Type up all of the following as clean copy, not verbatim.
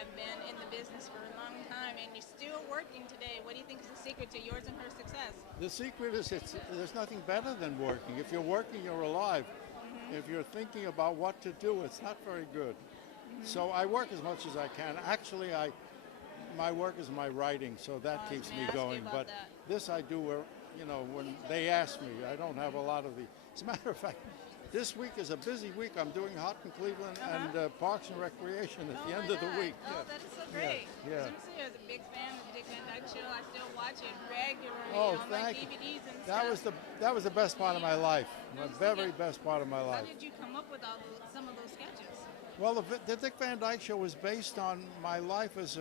have been in the business for a long time, and you're still working today. What do you think is the secret to yours and her success? The secret is there's nothing better than working. If you're working, you're alive. If you're thinking about what to do, it's not very good. So I work as much as I can. Actually, my work is my writing, so that keeps me going. But this I do where, when they ask me, I don't have a lot of the. As a matter of fact, this week is a busy week. I'm doing Hot in Cleveland and Parks and Recreation at the end of the week. Oh, that is so great. Yeah. I was a big fan of the Dick Van Dyke Show. I still watch it regularly Oh, on my DVDs and stuff. That was the best part of my life. The very best part of my life. How did you come up with some of those sketches? Well, the Dick Van Dyke Show was based on my life as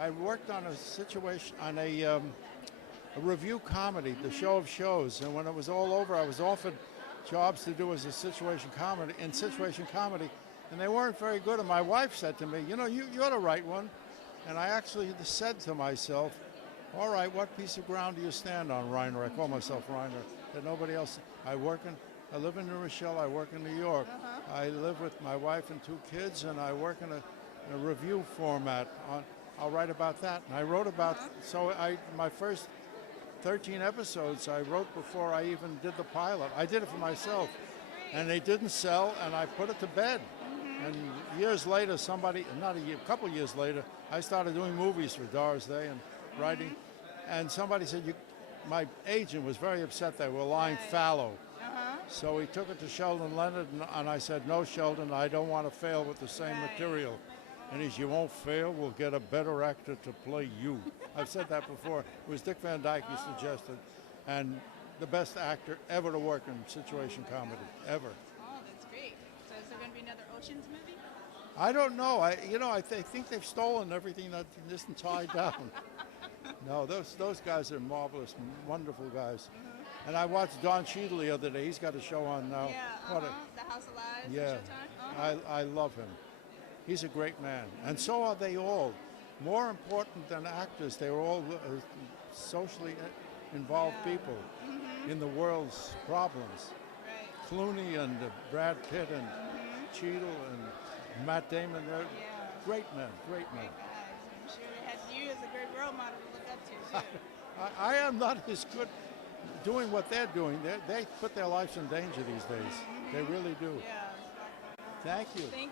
I worked on a situation, on a review comedy, the show of shows, and when it was all over, I was offered jobs to do as a situation comedy, and they weren't very good, and my wife said to me, you ought to write one, and I actually said to myself, all right, what piece of ground do you stand on, Reiner? I call myself Reiner, that nobody else, I live in New Rochelle, I work in New York. I live with my wife and 2 kids, and I work in a review format. I'll write about that. And I wrote about, my first 13 episodes I wrote before I even did the pilot. I did it for myself, and they didn't sell, and I put it to bed. And years later, a couple years later, I started doing movies for Doris Day and writing, and somebody said, my agent was very upset they were lying fallow. So he took it to Sheldon Leonard, and I said, no, Sheldon, I don't want to fail with the same material. And he said, you won't fail, we'll get a better actor to play you. I've said that before. It was Dick Van Dyke who suggested, and the best actor ever to work in situation comedy, ever. Oh, that's great. So is there going to be another Ocean's movie? I don't know. I think they've stolen everything that isn't tied down. No, those guys are marvelous, wonderful guys. And I watched Don Cheadle the other day. He's got a show on now. Yeah, The House of Lies. Yeah, Showtime. I love him. He's a great man, and so are they all. More important than actors, they were all socially involved people in the world's problems. Right. Clooney and Brad Pitt and Cheadle and Matt Damon, they're great men, great men. I'm sure they had you as a great role model to look up to, too. I am not as good doing what they're doing. They put their lives in danger these days. They really do. Yeah. Thank you. Thank you.